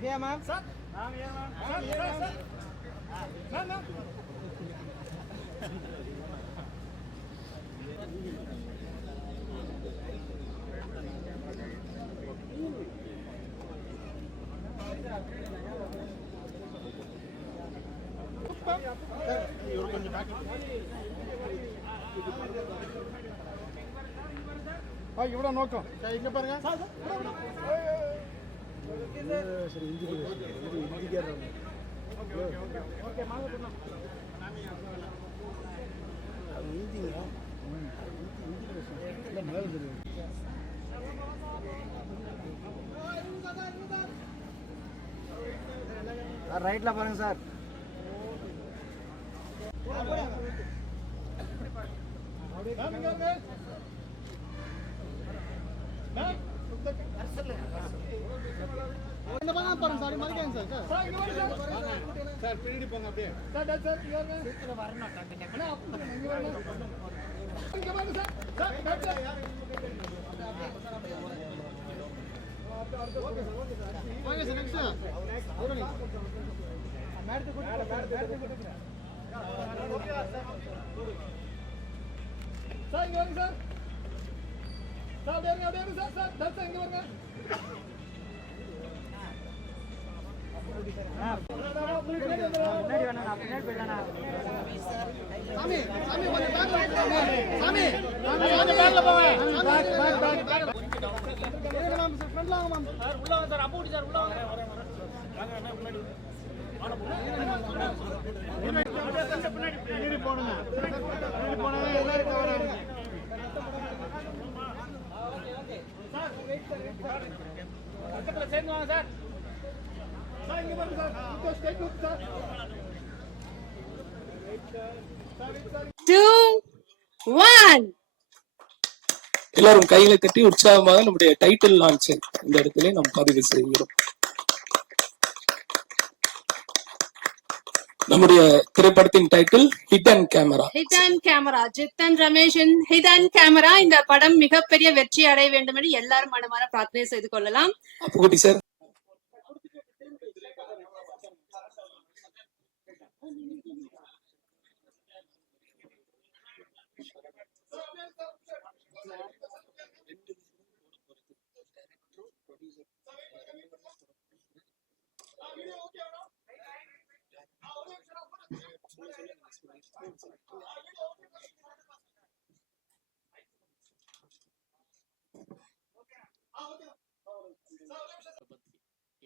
here, ma'am. Sir. Ma'am, here, ma'am. Sir. Ma'am. இவ்வளோ நோக்கம் இங்க பாருங்க ரைட்ல பாருங்க சார். இந்த பக்கம் பாருங்க சார், மறுக்காங்க சார். சார் பின்னாடி போங்க அப்படியே. சார் சீக்கிர வரணும் டக்கு. இங்க வாங்க sir. Sir okay sir next அவரணி மேடத்து கூட்டி ஓகே சார். சார் இங்க வாங்க சார். சார் அப்படியே சார். சார் இங்க வாங்க. எல்லாரும் கைகளை தட்டி உற்சாகமாக நம்முடைய டைட்டில் லான்ச் இந்த இடத்துல நாம் பதிவு செய்கிறோம். நம்முடைய திரைப்படத்தின் title hit and camera. Hit and camera, Jithan ரமேஷின் ஹிட் அண்ட் கேமரா. இந்த படம் மிகப்பெரிய வெற்றி அடைய வேண்டும் என்று எல்லாரும் மனமாற பிரார்த்தனை செய்து கொள்ளலாம். அப்புகுட்டி சார்.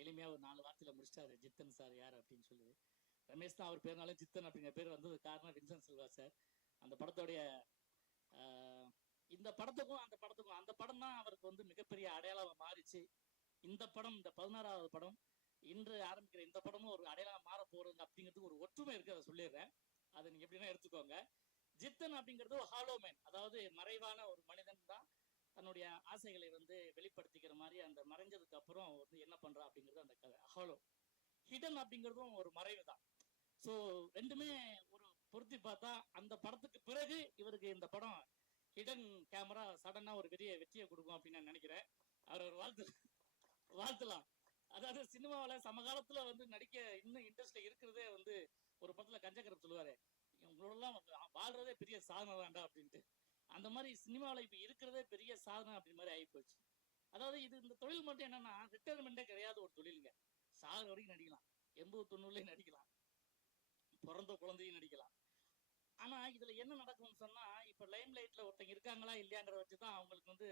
எளிமையா ஒரு 4 வார்த்தையில முடிச்சிட்டாரு ஜித்தன் சார் யார் அப்படின்னு சொல்லி. ரமேஷ் தான் அவர் பேர்னால ஜித்தன் அப்படிங்கிற பேர் வந்தது காரணம் வின்சென்ட் சில்வா சார். அந்த படத்தோடைய இந்த படத்துக்கும் அந்த படம் தான் அவருக்கு வந்து மிகப்பெரிய அடையாளமா மாறிச்சு. இந்த படம், இந்த 16வது படம், இன்று ஆரம்பிக்கிற இந்த படமும் ஒரு அடையாளம் மாற போறது அப்படிங்கிறதுக்கு ஒரு ஒற்றுமை இருக்கு. அதை சொல்லிடுறேன், அதை நீங்க எப்படின்னா எடுத்துக்கோங்க. ஜித்தன் அப்படிங்கிறது ஒரு ஹாலோ மேன், அதாவது மறைவான ஒரு மனிதன் தான் தன்னுடைய ஆசைகளை வந்து வெளிப்படுத்திக்கிற மாதிரி. அந்த மறைஞ்சதுக்கு அப்புறம் வந்து என்ன பண்றா அப்படிங்கிறது அந்த கதை. ஹாலோ ஹிடன் அப்படிங்கிறதும் ஒரு மறைவு தான். ஸோ ரெண்டுமே ஒரு பொருத்தி பார்த்தா அந்த படத்துக்கு பிறகு இவருக்கு இந்த படம் ஹிடன் கேமரா சடனா ஒரு பெரிய வெற்றியை கொடுக்கும் அப்படின்னு நான் நினைக்கிறேன். அவர் ஒரு வாழ்த்தலாம். அதாவது சினிமாவில் சமகாலத்துல வந்து நடிக்க இன்னும் இன்ட்ரெஸ்ட்ல இருக்கிறதே வந்து ஒரு படத்துல கஞ்சகரம் சொல்லுவாரு, உங்களோடலாம் வாழ்றதே பெரிய சாதனை தான்டா அப்படின்ட்டு. அந்த மாதிரி சினிமாவில் இப்ப இருக்கிறதே பெரிய சாதனை அப்படி மாதிரி ஆகி போச்சு. அதாவது இந்த தொழில் மட்டும் என்னன்னா ரிட்டையர்மெண்டே கிடையாது ஒரு தொழிலுங்க. சாகிற வரைக்கும் நடிக்கலாம், 80-90 நடிக்கலாம், பிறந்த குழந்தையும் நடிக்கலாம். ஆனா இதுல என்ன நடக்கும்னு சொன்னா, இப்ப லைம் லைட்ல ஒருத்தங்க இருக்காங்களா இல்லையாங்கிறத வச்சுதான் அவங்களுக்கு வந்து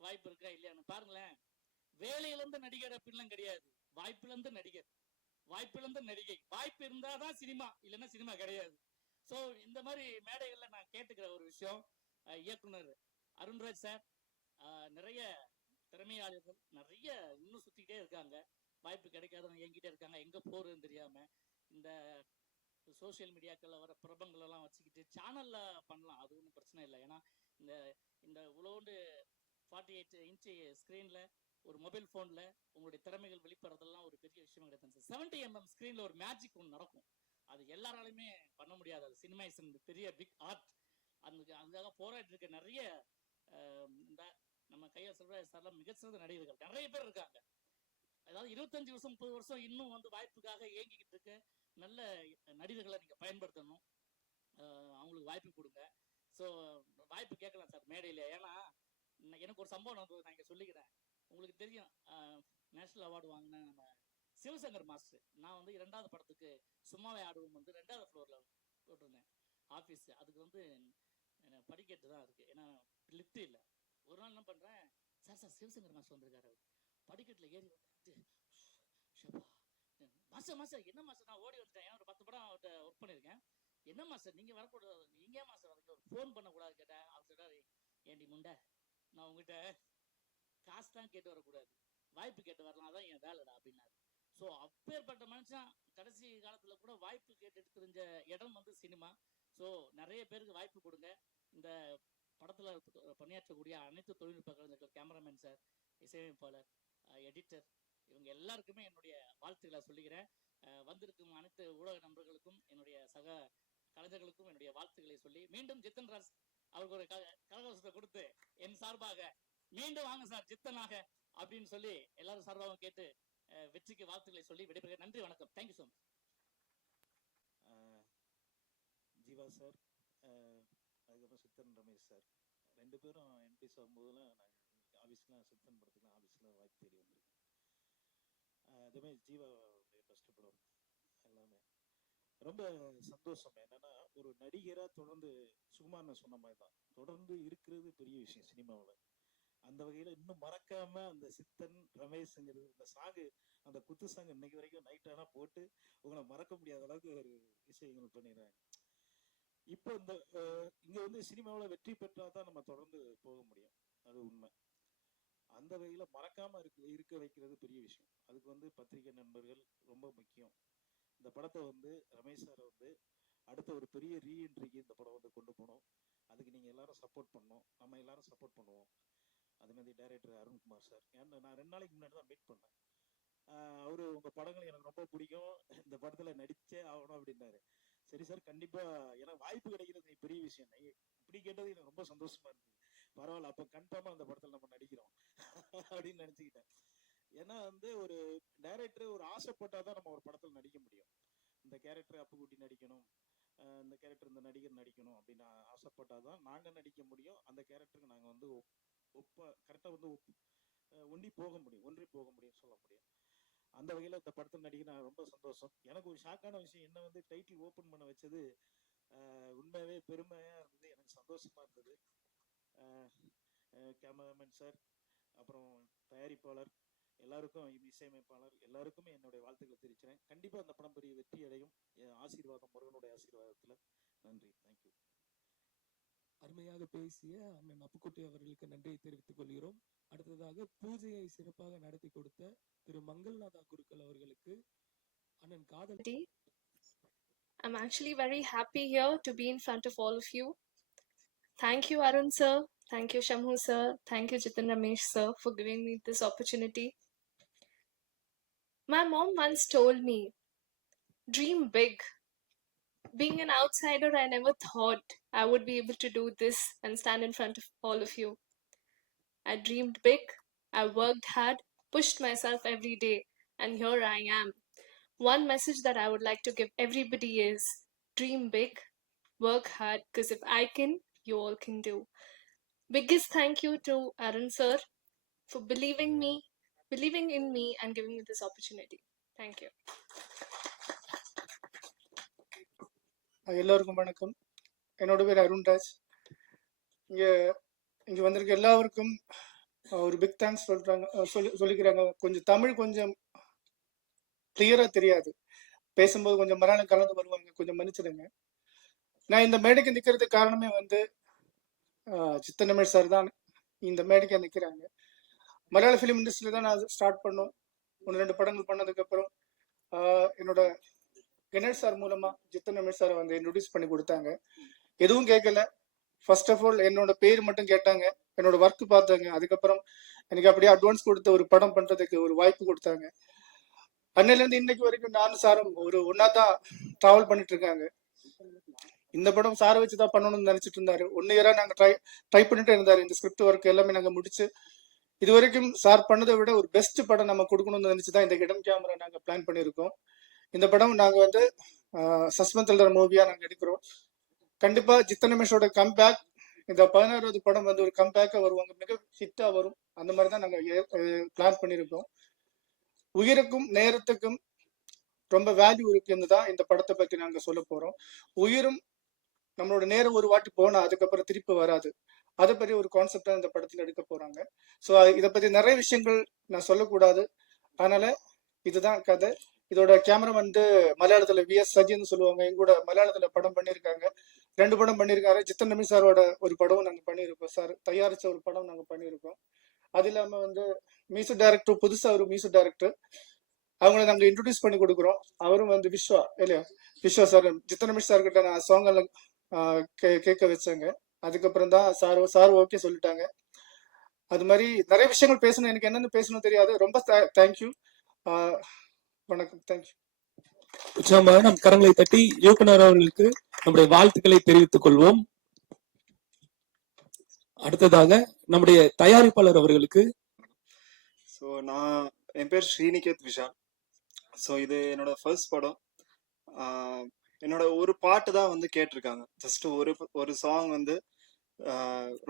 வாய்ப்பு இருக்கா இல்லையான்னு பாருங்களேன். வேலையிலிருந்து நடிகர் அப்படின்லாம் கிடையாது, வாய்ப்பிலிருந்து நடிகர், வாய்ப்பிலிருந்து நடிகை. வாய்ப்பு இருந்தாதான் சினிமா, இல்லைன்னா சினிமா கிடையாது. ஸோ இந்த மாதிரி மேடைகள்ல நான் கேட்டுக்கிற ஒரு விஷயம், இயக்குனர் அருண்ராஜ் சார், நிறைய திறமையாளர்கள் நிறைய இன்னும் சுத்திக்கிட்டே இருக்காங்க. வாய்ப்பு கிடைக்காதவங்க என்கிட்ட இருக்காங்க, எங்க போறதுன்னு தெரியாம. இந்த சோசியல் மீடியாக்கள்ல வர பிரபங்கள் எல்லாம் வச்சுக்கிட்டு சேனல்ல பண்ணலாம், அது ஒன்றும் பிரச்சனை இல்லை. ஏன்னா இந்த இந்த உலோண்டு 48 இன்ச்சு ஸ்கிரீன்ல ஒரு மொபைல் போன்ல உங்களுடைய திறமைகள் வெளிப்படுறதெல்லாம் ஒரு பெரிய விஷயம் கிடையாது. 70mm ஸ்கிரீன்ல ஒரு மேஜிக் ஒன்று நடக்கும், அது எல்லாராலுமே பண்ண முடியாது. அது சினிமா இஸ் பெரிய பிக் ஆர்ட். அதுக்காக போராடி இருக்க நிறைய இந்த நம்ம கையா செல்வராஜ் சார்லாம் மிகச்சிறந்த நடிகர்கள் நிறைய பேர் இருக்காங்க. அதாவது 25 வருஷம் 30 வருஷம் இன்னும் வந்து வாய்ப்புக்காக ஏங்கிக்கிட்டு இருக்க நல்ல நடிகர்களை நீங்க பயன்படுத்தணும். அவங்களுக்கு வாய்ப்பு கொடுங்க. ஸோ வாய்ப்பு கேட்கலாம் சார் மேடையில். ஏன்னா எனக்கு ஒரு சம்பவம் நான் இங்கே சொல்லிக்கிறேன். உங்களுக்கு தெரியும், நேஷனல் அவார்டு வாங்கின நம்ம சிவசங்கர் மாஸ்டர், நான் வந்து 2வது படத்துக்கு சும்மாவே ஆடுவோம் வந்து 2வது ஃப்ளோரில் போட்டிருந்தேன் ஆஃபீஸ். அதுக்கு வந்து படிக்கட்டு தான் இருக்குது, ஏன்னா லிஃப்ட் இல்லை. ஒரு நாள் என்ன பண்ணுறேன், சார் சிவசங்கர் மாஸ்டர் வந்திருக்காரு. படிக்கட்டில் ஏறி வந்து மாஸ்டர் என்ன மாஸ்டர், நான் ஓடி வந்துட்டேன். ஏன்னா ஒரு 10 படம் அவர்கிட்ட ஒர்க் பண்ணியிருக்கேன். என்ன மாஸ்டர் நீங்கள் வரக்கூடாது, நீங்கள் ஏன் மாஸ்டர் வரீங்க, ஒரு ஃபோன் பண்ணக்கூடாது கேட்டேன். அவர் சொல்கிறாரு, ஏண்டி முண்டை, நான் உங்ககிட்ட காசு தான் கேட்டு வரக்கூடாது, வாய்ப்பு கேட்டு வரலாம், அதான் என் வேலைடா அப்படின்னாரு. ஸோ அப்பேற்பட்ட மனுஷன் கடைசி காலத்தில் கூட வாய்ப்பு கேட்டுட்டு தெரிஞ்ச இடம் வந்து சினிமா. ஸோ நிறைய பேருக்கு வாய்ப்பு கொடுங்க. இந்த படத்தில் பணியாற்றக்கூடிய அனைத்து தொழில்நுட்ப கலைஞர்கள், கேமராமேன் சார், இசையமைப்பாளர், எடிட்டர், இவங்க எல்லாருக்குமே என்னுடைய வாழ்த்துக்களை சொல்லிக்கிறேன். வந்திருக்கும் அனைத்து ஊடக நண்பர்களுக்கும், என்னுடைய சக கலைஞர்களுக்கும் என்னுடைய வாழ்த்துக்களை சொல்லி, மீண்டும் ஜித்தன் ராஜ் அவருக்கு ஒரு கரகோஷத்தை கொடுத்து என் சார்பாக மீண்டும் வாங்க சார் ஜித்தனாக அப்படின்னு சொல்லி எல்லாரும் சார்பாகவும் கேட்டு வெற்றிக்கு வாழ்த்துக்களை சொல்லி விடைபெறுகிறேன். நன்றி, வணக்கம். Thank you so much. Jeeva sir, அதுக்கப்புறம் சித்தன் ரமேஷ் சார், 2 பேரும் என்ட்ரிஸ் ஆகும்போதெல்லாம் நான் ஆஃபீஸ்லாம் சித்தன் படத்துக்குலாம் ஆஃபீஸில் வாய்ப்பு தேடி வந்திருக்கேன். அதேமாதிரி ஜீவாவுடைய ஃபஸ்ட்டு படம் எல்லாமே ரொம்ப சந்தோஷம். என்னன்னா, ஒரு நடிகராக தொடர்ந்து சுகுமாரன் சொன்ன மாதிரி தான் தொடர்ந்து இருக்கிறது பெரிய விஷயம் சினிமாவில். அந்த வகையில் இன்னும் மறக்காம அந்த சித்தன் ரமேஷ்ங்கிறது அந்த சாங்கு, அந்த குத்து சாங் இன்னைக்கு வரைக்கும் நைட் ஆனால் போட்டு உங்களை மறக்க முடியாத அளவுக்கு ஒரு விஷயங்கள் பண்ணிடுறாங்க. இப்போ இந்த இங்கே வந்து சினிமாவில் வெற்றி பெற்றால் தான் நம்ம தொடர்ந்து போக முடியும், அது உண்மை. அந்த வகையில் மறக்காம இருக்க வைக்கிறது பெரிய விஷயம். அதுக்கு வந்து பத்திரிகை நண்பர்கள் ரொம்ப முக்கியம். இந்த படத்தை வந்து ரமேஷ் சாரை வந்து அடுத்த ஒரு பெரிய ரீஎன்ட்ரிக்கு இந்த படம் வந்து கொண்டு போகணும். அதுக்கு நீங்கள் எல்லாரும் சப்போர்ட் பண்ணணும், நம்ம எல்லாரும் சப்போர்ட் பண்ணுவோம். அது மாதிரி டைரக்டர் அருண்குமார் சார், ஏன்னா நான் 2 நாளைக்கு முன்னாடி தான் மீட் பண்ணேன். அவரு உங்கள் படங்கள் எனக்கு ரொம்ப பிடிக்கும், இந்த படத்தில் நடிச்சே ஆகணும் அப்படின்னாரு. சரி சார், கண்டிப்பாக எனக்கு வாய்ப்பு கிடைக்கிறது பெரிய விஷயம். இப்படி கேட்டது எனக்கு ரொம்ப சந்தோஷமா இருந்தது. பரவாயில்ல, அப்போ கன்ஃபார்மாக அந்த படத்தில் நம்ம நடிக்கிறோம் அப்படின்னு நினச்சிக்கிட்டேன். ஏன்னா வந்து ஒரு டைரக்டர் ஒரு ஆசைப்பட்டால் தான் நம்ம ஒரு படத்தில் நடிக்க முடியும். இந்த கேரக்டர் அப்புக்குட்டி நடிக்கணும், இந்த கேரக்டர் இந்த நடிகர் நடிக்கணும் அப்படின்னு ஆசைப்பட்டால் தான் நாங்கள் நடிக்க முடியும். அந்த கேரக்டருக்கு நாங்கள் வந்து கரெக்டாக வந்து ஒன்றி போக முடியும்னு சொல்ல முடியும். அந்த வகையில் இந்த படத்தில் நடிக்க நான் ரொம்ப சந்தோஷம். எனக்கு ஒரு ஷாக்கான விஷயம் என்ன வந்து டைட்டில் ஓப்பன் பண்ண வச்சது உண்மையாகவே பெருமையாக இருந்தது, எனக்கு சந்தோஷமாக இருந்தது. கேமராமேன் சார், அப்புறம் தயாரிப்பாளர் எல்லாருக்கும், இசையமைப்பாளர் எல்லாருக்குமே என்னுடைய வாழ்த்துக்களை தெரிவிக்கிறேன். கண்டிப்பாக அந்த படம் பெரிய வெற்றி அடையும். ஆசீர்வாதம், முருகனுடைய ஆசீர்வாதத்தில். நன்றி, தேங்க்யூ. அருமையாக பேசிய அண்ணன் அப்புக்குட்டி அவர்களுக்கு நன்றியை தெரிவித்துக் கொள்கிறோம். அடுத்ததாக பூஜையை சிறப்பாக நடத்தி கொடுத்த திரு மங்கள்நாதா குருக்கள் அவர்களுக்கு அண்ணன் காதல். I'm actually very happy here to be in front of all of you. Thank you, Arun sir. Thank you, Shamhu sir. Thank you, Jitan Ramesh sir, for giving me this opportunity. My mom once told me, dream big. Being an outsider, I never thought I would be able to do this and stand in front of all of you. I dreamed big, I worked hard, pushed myself every day, and here I am. One message that I would like to give everybody is, dream big, work hard, because if I can, you all can do. Biggest thank you to Arun sir for believing in me and giving me this opportunity. Thank you. எல்லோருக்கும் வணக்கம். என்னோட பேர் அருண்ராஜ். இங்கே வந்திருக்க எல்லாருக்கும் ஒரு big thanks சொல்லிக்கிறாங்க. கொஞ்சம் தமிழ் கொஞ்சம் கிளியராக தெரியாது, பேசும்போது கொஞ்சம் மலையாளம் கலந்து வருவாங்க, கொஞ்சம் மன்னிச்சிடுங்க. நான் இந்த மேடைக்கு நிற்கிறதுக்கு காரணமே வந்து சித்தன் ரமேஷ் சார் தான் இந்த மேடைக்கு நிற்கிறாங்க. மலையாள ஃபிலிம் இண்டஸ்ட்ரியில் தான் நான் ஸ்டார்ட் பண்ணோம். 1-2 படங்கள் பண்ணதுக்கப்புறம் என்னோட கணேஷ் சார் மூலமாக ஜித்தன் ரமேஷ் சாரை வந்து இன்ட்ரடியூஸ் பண்ணி கொடுத்தாங்க. எதுவும் கேட்கல, ஃபர்ஸ்ட் ஆஃப் ஆல் என்னோட பேர் மட்டும் கேட்டாங்க, என்னோட ஒர்க் பார்த்தாங்க. அதுக்கப்புறம் எனக்கு அப்படியே அட்வான்ஸ் கொடுத்து ஒரு படம் பண்ணுறதுக்கு ஒரு வாய்ப்பு கொடுத்தாங்க. அன்னையிலேருந்து இன்னைக்கு வரைக்கும் நானும் சாரும் ஒரு ஒன்றா தான் ட்ராவல் பண்ணிட்டு இருக்காங்க. இந்த படம் சாரை வச்சு தான் பண்ணணும்னு நினச்சிட்டு இருந்தாரு. 1 இயராக நாங்கள் ட்ரை பண்ணிட்டு இருந்தாரு. இந்த ஸ்கிரிப்ட் ஒர்க் எல்லாமே நாங்கள் முடிச்சு இது வரைக்கும் சார் பண்ணதை விட ஒரு பெஸ்ட் படம் நம்ம கொடுக்கணும்னு நினைச்சு தான் இந்த ஹிடன் கேமரா நாங்கள் பிளான் பண்ணியிருக்கோம். இந்த படம் நாங்கள் வந்து சஸ்பென்ஸ் த்ரில்லர் மூவியா நாங்கள் எடுக்கிறோம். கண்டிப்பா ஜித்தன் ரமேஷோட கம்பேக் இந்த 16வது படம் வந்து ஒரு கம்பேக்கா வருவாங்க, மிக ஹிட்டா வரும். அந்த மாதிரி தான் நாங்கள் பிளான் பண்ணியிருக்கோம். உயிருக்கும் நேரத்துக்கும் ரொம்ப வேல்யூ இருக்குன்னு தான் இந்த படத்தை பத்தி நாங்க சொல்ல போறோம். உயிரும் நம்மளோட நேரம் ஒரு வாட்டி போனா அதுக்கப்புறம் திருப்பி வராது. அதை பற்றி ஒரு கான்செப்டா இந்த படத்துல எடுக்க போறாங்க. ஸோ இதை பத்தி நிறைய விஷயங்கள் நான் சொல்லக்கூடாது, அதனால இதுதான் கதை. இதோட கேமரா வந்து மலையாளத்துல விஎஸ் சஜின்னு சொல்லுவாங்க, எங்கூட மலையாளத்துல படம் பண்ணியிருக்காங்க. 2 படம் பண்ணியிருக்காரு. ஜித்தன் ரமேஷ் சாரோட ஒரு படமும் நாங்க பண்ணியிருக்கோம். சார் தயாரிச்ச ஒரு படம் நாங்க பண்ணியிருக்கோம். அது இல்லாம வந்து மியூசிக் டைரக்டர், புதுசா ஒரு மியூசிக் டைரக்டர், அவங்கள நாங்க இன்ட்ரோடியூஸ் பண்ணி கொடுக்குறோம். அவரும் வந்து விஸ்வா இல்லையா, விஸ்வா சார் ஜித்தன் ரமேஷ் சார் கிட்ட நான் சாங் எல்லாம் கேட்க வச்சாங்க. அதுக்கப்புறம் தான் சார் ஓகே சொல்லிட்டாங்க. அது மாதிரி நிறைய விஷயங்கள் பேசணும், எனக்கு என்னென்னு பேசணும் தெரியாது. ரொம்ப தேங்க்யூ, வணக்கம், தேங்க்யூ. உற்சாகமாக நம் கரங்களை தட்டி இயக்குனர் அவர்களுக்கு நம்முடைய வாழ்த்துக்களை தெரிவித்துக் கொள்வோம். அடுத்ததாக நம்முடைய தயாரிப்பாளர் அவர்களுக்கு. ஸோ என் பேர் ஸ்ரீநிகேத் விஷால். ஸோ இது என்னோட ஃபர்ஸ்ட் படம். என்னோட ஒரு பாட்டு தான் வந்து கேட்டிருக்காங்க. ஜஸ்ட் ஒரு சாங் வந்து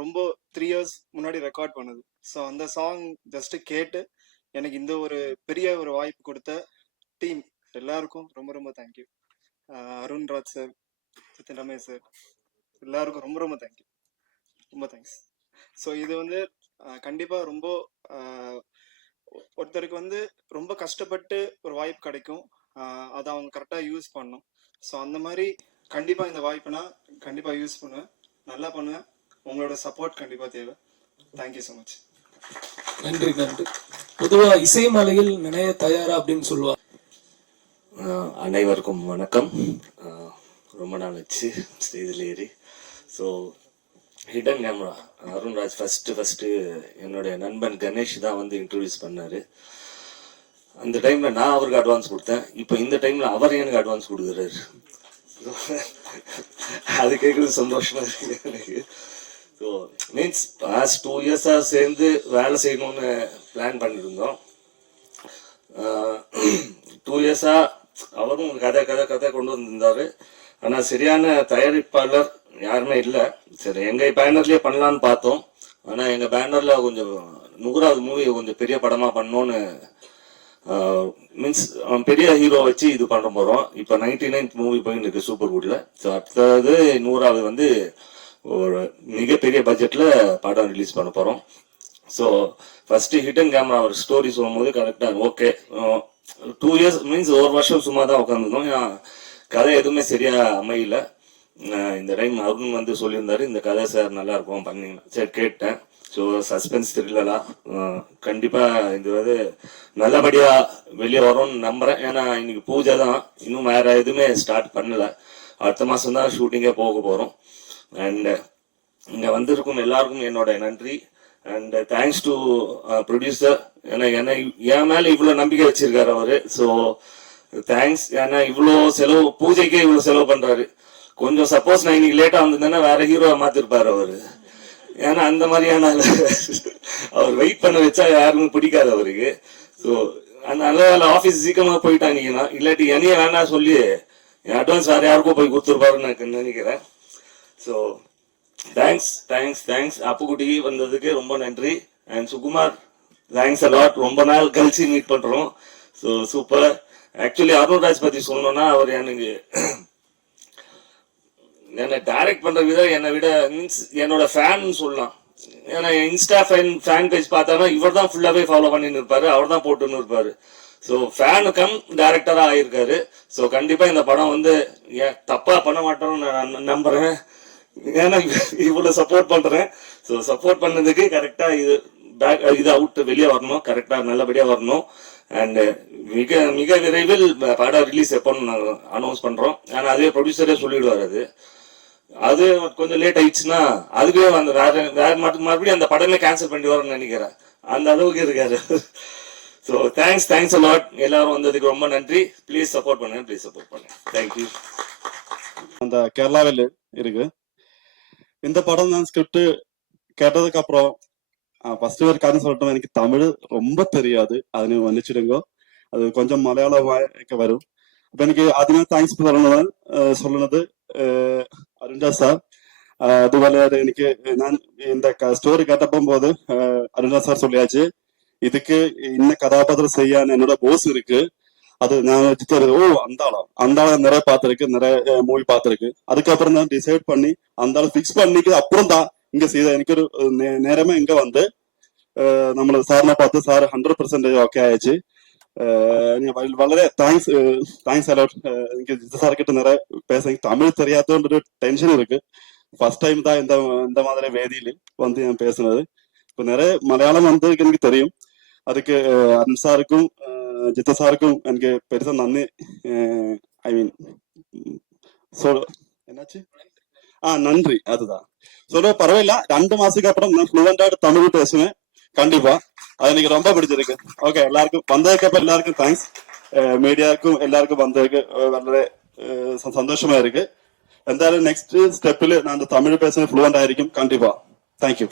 ரொம்ப 3 years முன்னாடி ரெக்கார்ட் பண்ணது. ஸோ அந்த சாங் ஜஸ்ட் கேட்டு எனக்கு இந்த ஒரு பெரிய ஒரு வாய்ப்பு கொடுத்த டீம் எல்லாருக்கும் ரொம்ப ரொம்ப thank you. Arunraj sir, Jitan Ramesh sir, எல்லாருக்கும் ரொம்ப ரொம்ப தேங்க்யூ, ரொம்ப தேங்க்ஸ். ஸோ இது வந்து கண்டிப்பாக ரொம்ப ஒருத்தருக்கு வந்து ரொம்ப கஷ்டப்பட்டு ஒரு வாய்ப்பு கிடைக்கும், அதை அவங்க கரெக்டாக யூஸ் பண்ணணும். ஸோ அந்த மாதிரி கண்டிப்பாக இந்த வாய்ப்புனா கண்டிப்பாக யூஸ் பண்ணுவேன், நல்லா பண்ணுவேன். உங்களோட சப்போர்ட் கண்டிப்பாக தேவை. Thank you so much. நன்றி நன்றி. பொதுவா இசைமலையில் நினைய தயாரா அப்படின்னு சொல்லுவாங்க. அனைவருக்கும் வணக்கம். ரொம்ப நாள் ஆச்சு ஸ்டேஜில் ஏறி. So hidden camera Arunraj first என்னுடைய நண்பன் கணேஷ் தான் வந்து இன்ட்ரடியூஸ் பண்ணார். அந்த டைமில் நான் அவருக்கு அட்வான்ஸ் கொடுத்தேன். இப்போ இந்த டைமில் அவர் எனக்கு அட்வான்ஸ் கொடுக்குறாரு. அது கேட்குறது சந்தோஷமாக இருக்குது எனக்கு. ஸோ மீன்ஸ் லாஸ்ட் 2 yearsஆக சேர்ந்து வேலை செய்யணும்னு பிளான் பண்ணியிருந்தோம். 2 yearsஆக அவரும் கதை கொண்டு வந்திருந்தாரு. ஆனால் சரியான தயாரிப்பாளர் யாருமே இல்லை. சரி, எங்கள் பேனர்லேயே பண்ணலான்னு பார்த்தோம். ஆனால் எங்கள் பேனரில் கொஞ்சம் 100வது மூவி கொஞ்சம் பெரிய படமாக பண்ணோன்னு, மீன்ஸ் பெரிய ஹீரோ வச்சு இது பண்ண போகிறோம். இப்போ 99th மூவி போயின்னு இருக்கு சூப்பர் குட்ல. ஸோ அடுத்தது 100வது வந்து ஒரு மிகப்பெரிய பட்ஜெட்டில் படம் ரிலீஸ் பண்ண போகிறோம். ஸோ ஃபஸ்ட்டு ஹிடன் கேமரா ஒரு ஸ்டோரி சொல்லும்போது கரெக்டாக ஓகே. 2 years மீன்ஸ் ஒரு வருஷம் சும்மா தான் உட்காந்துருந்தோம். கதை எதுவுமே சரியாக அமையல. இந்த டைம் அருண் வந்து சொல்லியிருந்தாரு, இந்த கதை சார் நல்லா இருக்கும் பண்ணீங்கன்னா. சரி கேட்டேன். ஸோ சஸ்பென்ஸ் த்ரில்லரா கண்டிப்பாக இது வந்து நல்லபடியாக வெளியே வரும்னு நம்புகிறேன். ஏன்னா இன்னைக்கு பூஜை தான், இன்னும் வேறு எதுவுமே ஸ்டார்ட் பண்ணலை. அடுத்த மாதம் தான் ஷூட்டிங்கே போக போகிறோம். அண்ட் இங்கே வந்திருக்கும் எல்லாருக்கும் என்னோட நன்றி. And thanks to producer. ஏன்னா என் மேலே இவ்வளோ நம்பிக்கை வச்சிருக்காரு அவரு. So thanks. ஏன்னா இவ்வளோ செலவு, பூஜைக்கே இவ்வளோ செலவு பண்ணுறாரு. கொஞ்சம் சப்போஸ் நான் இன்னைக்கு லேட்டாக வந்திருந்தேன்னா வேற ஹீரோவை மாற்றிருப்பார் அவர். ஏன்னா அந்த மாதிரியான அவர் வெயிட் பண்ண வச்சா யாருக்கும் பிடிக்காது அவருக்கு. ஸோ அதனால ஆஃபீஸ் சீக்கிரமாக போயிட்டாங்கன்னா, இல்லாட்டி என்னைய வேணாம் சொல்லி அட்வான்ஸ் வேறு யாருக்கும் போய் கொடுத்துருப்பாருன்னு நான் நினைக்கிறேன். So thanks. அப்புக்குட்டி வந்ததுக்கு ரொம்ப நன்றி. And Sukumar, thanks a lot. ரொம்ப நாள் கழிச்சு மீட் பண்ணுறோம். So super. ஆக்சுவலி அருண்ராஜ் பற்றி சொல்லணும்னா அவர் எனக்கு என்னை டைரக்ட் பண்ணுற விதம் என்னை விட மீன்ஸ் என்னோட ஃபேன்னு சொல்லலாம். ஏன்னா இன்ஸ்டா ஃபேன் பேஜ் பார்த்தானா இவர் தான் ஃபுல்லாகவே ஃபாலோ பண்ணின்னு இருப்பாரு, அவர் தான் போட்டுன்னு இருப்பாரு. ஸோ ஃபேனு கம் டைரக்டராக ஆகியிருக்காரு. ஸோ கண்டிப்பாக இந்த படம் வந்து தப்பாக பண்ண மாட்டோம்னு நான் நம்புகிறேன். ஏன்னா இவ்வளோ சப்போர்ட் பண்ணுறேன். ஸோ சப்போர்ட் பண்ணதுக்கு கரெக்டாக இது அவுட் வெளியே வரணும், கரெக்டாக நல்லபடியாக வரணும். அண்ட் மிக விரைவில் படம் ரிலீஸ் எப்போன்னு நாங்கள் அனௌன்ஸ் பண்ணுறோம். ஆனால் அதே ப்ரொடியூசரே சொல்லிடுவார். அது கொஞ்சம் லேட் ஆயிடுச்சுன்னா அதுவே அந்த வேற மறுபடியும் அந்த படமே கேன்சல் பண்ணி வரணும்னு நினைக்கிறேன். அந்த அளவுக்கு இருக்காரு. So thanks a lot. எல்லாரும் வந்ததுக்கு ரொம்ப நன்றி. ப்ளீஸ் சப்போர்ட் பண்ணுங்க. தேங்க்யூ. அந்த கேரளாவில் இருக்கு. இந்த படம் நான் ஸ்கிரிப்ட் கேட்டதுக்கு அப்புறம் ஃபர்ஸ்ட் ஒரு காரணம் சொல்லட்டும், எனக்கு தமிழ் ரொம்ப தெரியாது, അതിന് മன்னிച്ചിടുங்கோ. അത് கொஞ்சம் മലയാളമൊക്കെ വരും. അപ്പൊ എനിക്ക് ആദ്യമേ താങ്ക്സ് சொல்லுന്നത് അരുൺരാജ് സാർ. അതുപോലെ എനിക്ക് ഞാൻ இந்த ஸ்டோரி கேட்டப்போ போது அருண்ராஜ் சார் சொல்லியாச்சு, இதுக்கு இன்ன கதாபாத்திரம் செய்ய என்னோட போஸ் இருக்கு. அது நான் ஓ அந்த ஆளை நிறைய பார்த்துருக்கு, நிறைய மூவி பார்த்துருக்கு. அதுக்கப்புறம் தான் டிசைட் பண்ணி அந்த ஆளை ஃபிக்ஸ் பண்ணிக்கு அப்புறம் தான் இங்க செய்த എനിക്കൊരു നേരമേ இங்க வந்து നമ്മൾ സാറിനെ பார்த்து சார் 100% ஓகே ஆயிடுச்சு. വളരെ தேங்க்ஸ் அலவுட். எனக்கு சார் கிட்ட நிறைய பேச தமிழ் தெரியாதோன்ற டென்ஷன் இருக்கு. ஃபர்ஸ்ட் டைம் தான் இந்த மாதிரி வேதியில வந்து நான் பேசுனது. இப்போ நிறைய மலையாளம் வந்து எனக்கு தெரியும். அதுக்கு அருண் சாருக்கும் ஜித்த சாருக்கும் எனக்கு பெருசா நன்றி. ஐ மீன் என்னாச்சு நன்றி. அதுதான் சொல்ல பரவாயில்ல. 2 மாசத்துக்கு அப்புறம் நான் ஃப்ளூவெண்டா தமிழ் பேசுவேன் கண்டிப்பா. அது எனக்கு ரொம்ப பிடிச்சிருக்கு. ஓகே, எல்லாருக்கும் வந்ததுக்கு அப்புறம் எல்லாருக்கும் தேங்க்ஸ். மீடியாவுக்கும் எல்லாருக்கும் வந்ததுக்கு വളരെ சந்தோஷமா இருக்கு. എന്തായാലും നെക്സ്റ്റ് സ്റ്റെപ്പിൽ ഞാൻ തമിഴ് പേഴ്സണൽ ഫ്ലുവന്റ് ആയിരിക്കും കണ്ടിപ്പാ. Thank you.